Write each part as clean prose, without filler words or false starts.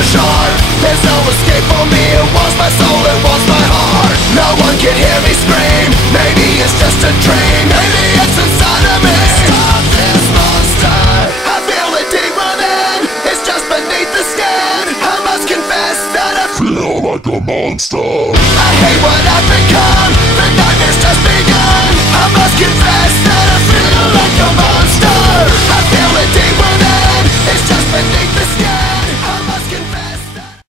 too short. There's no escape for me. It wants my soul, it wants my heart. No one can hear me scream. Maybe it's just a dream. Maybe it's inside of me. Stop this monster. I feel it deep within. It's just beneath the skin. I must confess that I feel like a monster. I hate what I've become. The nightmare's just begun. I must confess that I feel like a monster. I feel it deep within. It's just beneath the skin. I must confess that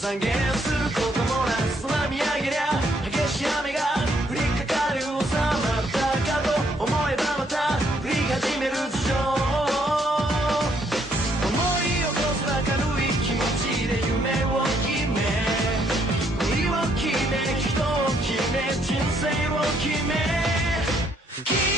散言することもなく空見上げりゃ激しい雨が降りかかる収まったかと思えばまた降り始める頭上思い起こす明るい気持ちで夢を決め振りを決め消